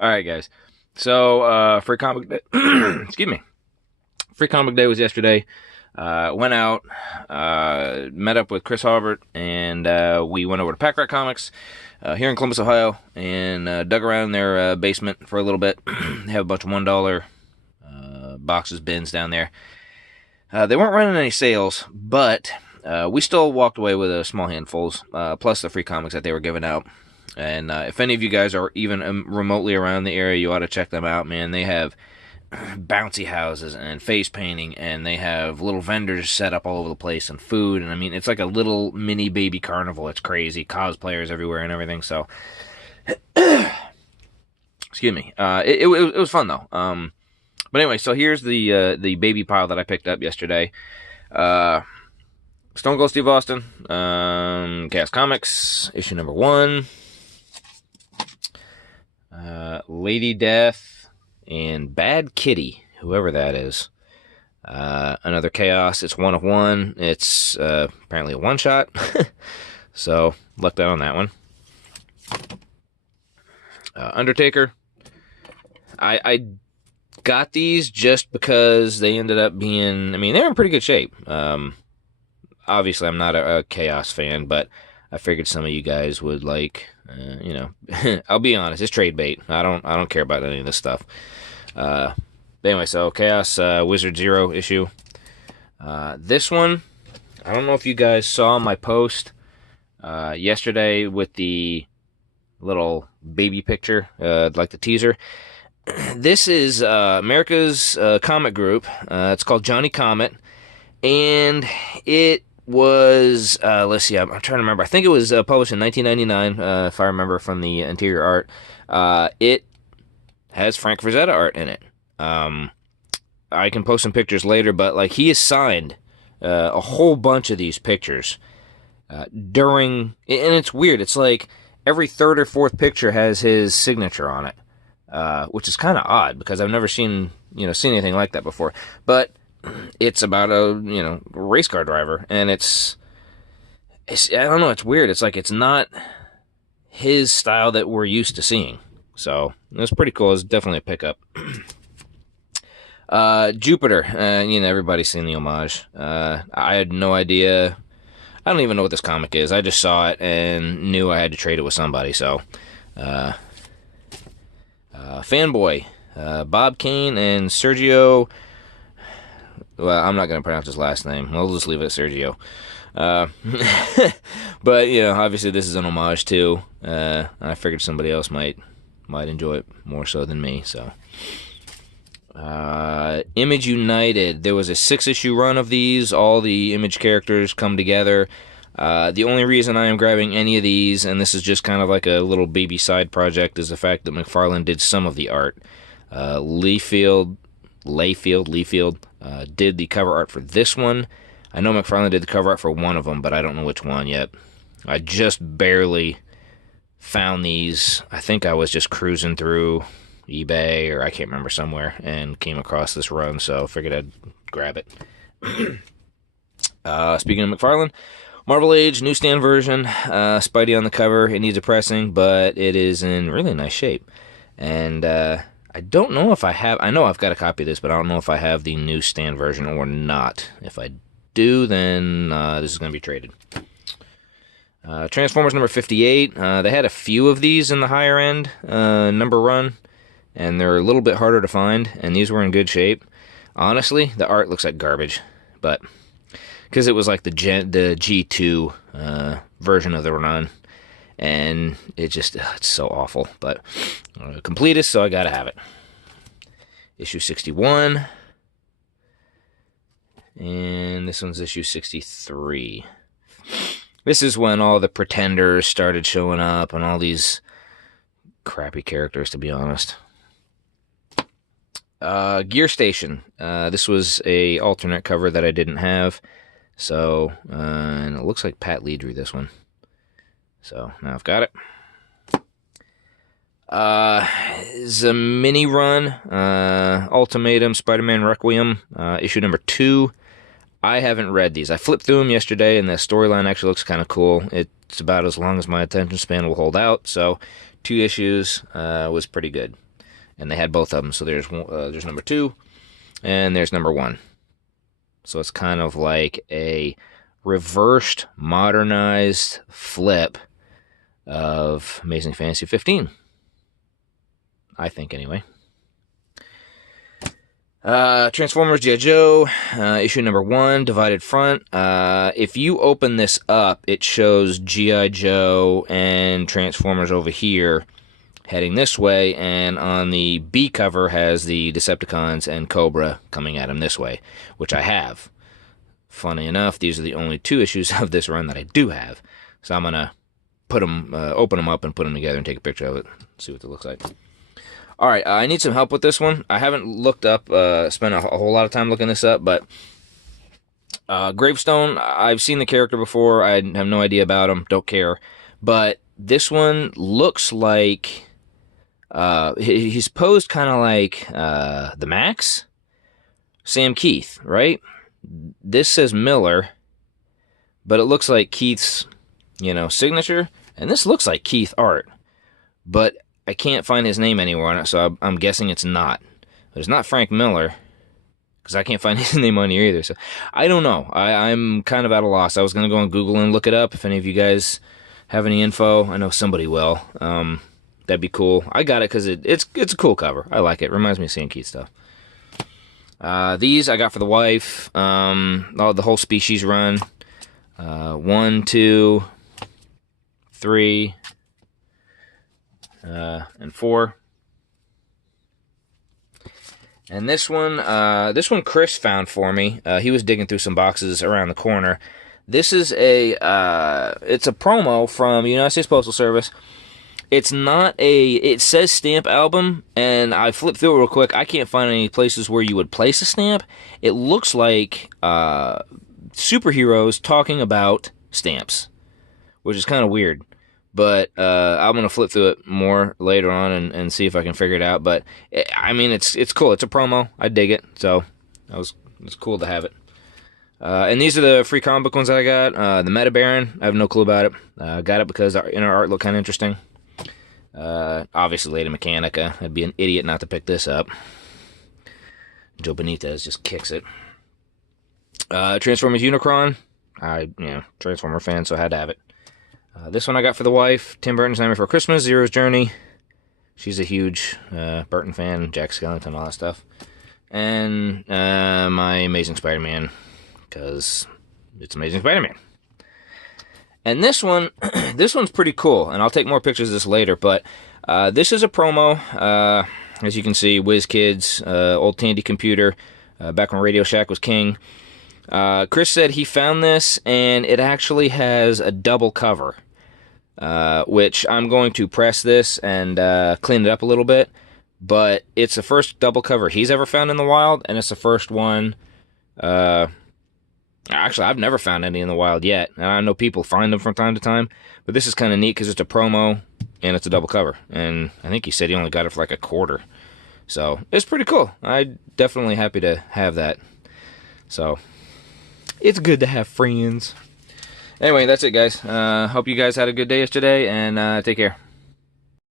All right, guys. So, free comic day. Excuse me. Free comic day was yesterday. Went out, met up with Chris Harbert, and we went over to Packrat Comics here in Columbus, Ohio, and dug around in their basement for a little bit. They have a bunch of $1 boxes, bins down there. They weren't running any sales, but we still walked away with a small handfuls, plus the free comics that they were giving out. And if any of you guys are even remotely around the area, you ought to check them out, man. They have bouncy houses and face painting, and they have little vendors set up all over the place and food. And I mean, it's like a little mini baby carnival. It's crazy. Cosplayers everywhere and everything. So, excuse me. It was fun though. But anyway, so here's the baby pile that I picked up yesterday. Stone Cold Steve Austin, Chaos Comics, issue number 1. Lady Death, and Bad Kitty, whoever that is. Another Chaos. It's 1 of 1. It's apparently a one-shot. So, lucked out on that one. Undertaker. I got these just because they ended up being... I mean, they're in pretty good shape. Obviously, I'm not a Chaos fan, but I figured some of you guys would like... I'll be honest, it's trade bait. I don't care about any of this stuff. But anyway, so Chaos Wizard Zero issue. This one, I don't know if you guys saw my post yesterday with the little baby picture, like the teaser. This is America's comic group. It's called Johnny Comet, and it was, let's see, I'm trying to remember. I think it was published in 1999, if I remember from the interior art. It has Frank Frazetta art in it. I can post some pictures later, but like he has signed a whole bunch of these pictures during, and it's weird. It's like every third or fourth picture has his signature on it, which is kind of odd because I've never seen anything like that before. But it's about a race car driver, and it's I don't know, it's weird. It's like it's not his style that we're used to seeing. So it's pretty cool. It's definitely a pickup. Jupiter, everybody's seen the homage. I had no idea. I don't even know what this comic is. I just saw it and knew I had to trade it with somebody. So, Fanboy, Bob Kane and Sergio. Well, I'm not going to pronounce his last name. I'll just leave it at Sergio. But, obviously this is an homage too. I figured somebody else might enjoy it more so than me, so. Image United. There was a 6-issue run of these. All the Image characters come together. The only reason I am grabbing any of these, and this is just kind of like a little baby side project, is the fact that McFarlane did some of the art. Layfield did the cover art for this one. I know McFarlane did the cover art for one of them, but I don't know which one yet. I just barely found these. I think I was just cruising through eBay, or I can't remember, somewhere, and came across this run, so figured I'd grab it. Speaking of McFarlane, Marvel Age, newsstand version, Spidey on the cover. It needs a pressing, but it is in really nice shape. And I don't know if I have... I know I've got a copy of this, but I don't know if I have the newsstand version or not. If I do, then this is going to be traded. Transformers number 58. They had a few of these in the higher end number run, and they're a little bit harder to find, and these were in good shape. Honestly, the art looks like garbage, but because it was like the G2 version of the run, and it's so awful, but completist, so I gotta have it. Issue 61, and this one's issue 63. This is when all the Pretenders started showing up, and all crappy characters, to be honest. Gear Station. This was a alternate cover that I didn't have. So, and it looks like Pat Lee drew this one. So, now I've got it. It's a mini run. Ultimatum, Spider-Man Requiem, issue number 2. I haven't read these. I flipped through them yesterday, and the storyline actually looks kind of cool. It's about as long as my attention span will hold out, so 2 issues was pretty good. And they had both of them, so there's number 2, and there's number 1. So it's kind of like a reversed, modernized flip of Amazing Fantasy 15. I think, anyway. Transformers G.I. Joe, issue number 1, Divided Front. If you open this up, it shows G.I. Joe and Transformers over here heading this way, and on the B cover has the Decepticons and Cobra coming at him this way, which I have. Funny enough, these are the only 2 issues of this run that I do have, so I'm going to open them up and put them together and take a picture of it, see what it looks like. Alright, I need some help with this one. I haven't looked up, spent a whole lot of time looking this up, but Gravestone, I've seen the character before. I have no idea about him, don't care. But this one looks like, he's posed kind of like the Max, Sam Keith, right? This says Miller, but it looks like Keith's, signature, and this looks like Keith art, but I can't find his name anywhere on it, so I'm guessing it's not. But it's not Frank Miller, because I can't find his name on here either, so I don't know. I'm kind of at a loss. I was going to go on Google and look it up. If any of you guys have any info, I know somebody will. That'd be cool. I got it because it's a cool cover. I like it. Reminds me of Sam Keith stuff. These I got for the wife. The whole Species run. 1, 2, 3, and 4. And this one Chris found for me. He was digging through some boxes around the corner. This is it's a promo from the United States Postal Service. It's not it says stamp album, and I flipped through it real quick. I can't find any places where you would place a stamp. It looks like superheroes talking about stamps, which is kind of weird. But I'm going to flip through it more later on and see if I can figure it out. But, it's cool. It's a promo. I dig it. So, it's cool to have it. And these are the free comic book ones that I got. The Meta Baron, I have no clue about it. Got it because our inner art looked kind of interesting. Obviously, Lady Mechanica. I'd be an idiot not to pick this up. Joe Benitez just kicks it. Transformers Unicron. Transformer fan, so I had to have it. This one I got for the wife. Tim Burton's Nightmare Before Christmas, Zero's Journey. She's a huge Burton fan, Jack Skellington, all that stuff. And my Amazing Spider-Man, because it's Amazing Spider-Man. And this one, this one's pretty cool, and I'll take more pictures of this later, but this is a promo. As you can see, WizKids, old Tandy computer, back when Radio Shack was king. Chris said he found this, and it actually has a double cover, which I'm going to press this and clean it up a little bit, but it's the first double cover he's ever found in the wild, and it's the first one, actually, I've never found any in the wild yet, and I know people find them from time to time, but this is kind of neat because it's a promo, and it's a double cover, and I think he said he only got it for like $1.25, so it's pretty cool. I'm definitely happy to have that, so it's good to have friends. Anyway, that's it, guys. Hope you guys had a good day yesterday, and take care.